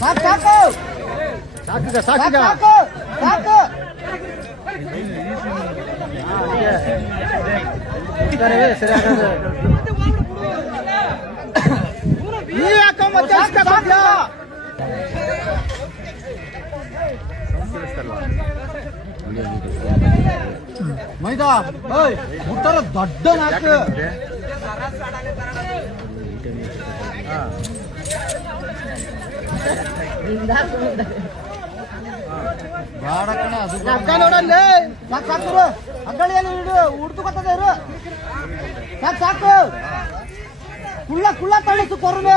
ಸಾಕು ಸಾಕು ಸಾಕೀಗ ಸಾಕೀಗ ಸಾಕು ಸಾಕು ಸರಿ ಆಗೋದು ನೀ ಯಾಕೋ ಮತ್ತೆ ಮೈದಾ ಮುಟ್ಟಾರ ದೊಡ್ಡ ನಾಲ್ಕು ಅಕ್ಕ ನೋಡಲ್ಲಿ ಸಾಕು ಸಾಕು ಅಕ್ಕಳಿ ಏನು ಹುಡ್ತುಕೊತದ ಇರು ಸಾಕು ಸಾಕು ಕುಳ್ಳ ಕುಳ್ಳ ತಳಿಸು ಕೊರ್ಮೆ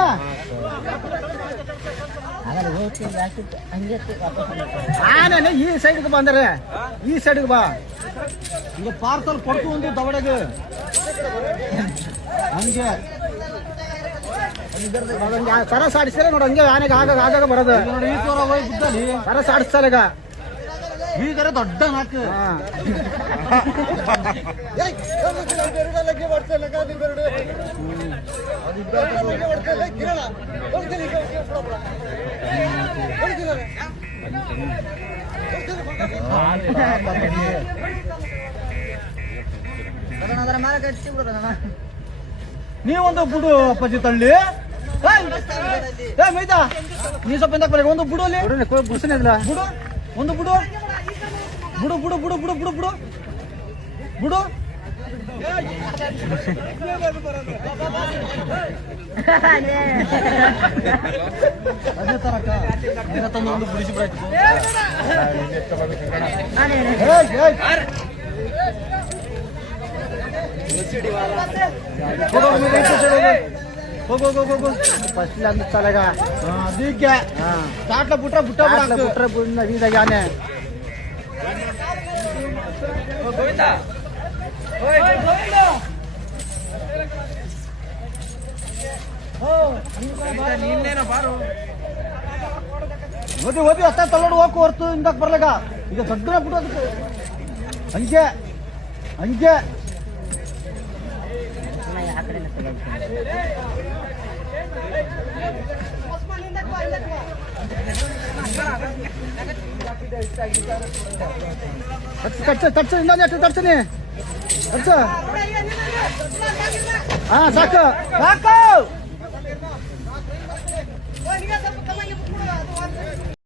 ಆನೆ ಈ ಸೈಡ್ಗೆ ಬಂದರೆ ಈ ಸೈಡ್ಗೆ ಬಾ ಈಗ ಪಾರ್ಸಲ್ ಕೊಡ್ತು ಒಂದು ದವಡೆಗೆ ಹಂಗೆ ಸರಸ್ ಆಡಿಸ್ತಾರೆ ನೋಡಿ ಹಂಗೆ ಆನೆಗೆ ಆಗಾಗ ಆಗಾಗ ಬರೋದು ನೋಡಿ ಈ ತರ ಹೋಗಿ ಬುದ್ಧಲ್ಲಿ ಸರಸ್ ಆಡಿಸ್ತಾರೆ ಈಗ ಈಗಾರ ದೊಡ್ಡ ನಾಲ್ಕು ನೀವೊಂದು ಬಿಡು ಅಪ್ಪಾಜಿ ತಳ್ಳಿ ಮೈದಾ ನೀ ಸ್ವಲ್ಪ ಎಂತ ಒಂದು ಬಿಡು ಅಲ್ಲಿ ಗುಡ್ಸನೇ ಇಲ್ಲ ಬಿಡು ಒಂದು ಬಿಡು ಬಿಡು ಬಿಡು ಬಿಡು ಬಿಡು ಬಿಡು ಬಿಡು ಬಿಡು ಅದೇ ತರಕ ತಂದು ಬಿಡಿಸಿ ಬಿಡಾಯ್ತು ಹೋಗು ಹೋಗು ಹೋಗು ಫಸ್ಟ್ ಅಂದ ತಲೆಗ ಅದಕ್ಕೆ ಕಾಟ್ಲ ಬಿಟ್ರೆ ಬಿಟ್ಟ ಬಿಟ್ರೆ ಬೀದಾಗ ಆನೆ ಓದಿ ಓದಿ ಅತ್ತ ತಳ್ಳೋಡು ಹೋಗು ಹೊರ್ತು ಇಂದಕ್ಕೆ ಬರ್ಲಾಗ ಈಗ ದೊಡ್ಡ ಬಿಟ್ಟು ಅದಕ್ಕೆ ಹಂಗೆ ಹಂಗೆ ತಡ್ಸು ಇನ್ನೊಂದು ಎಷ್ಟು ತಡ್ಸನಿ ತಡ್ಸು ಹಾ ಸಾಕು ಸಾಕು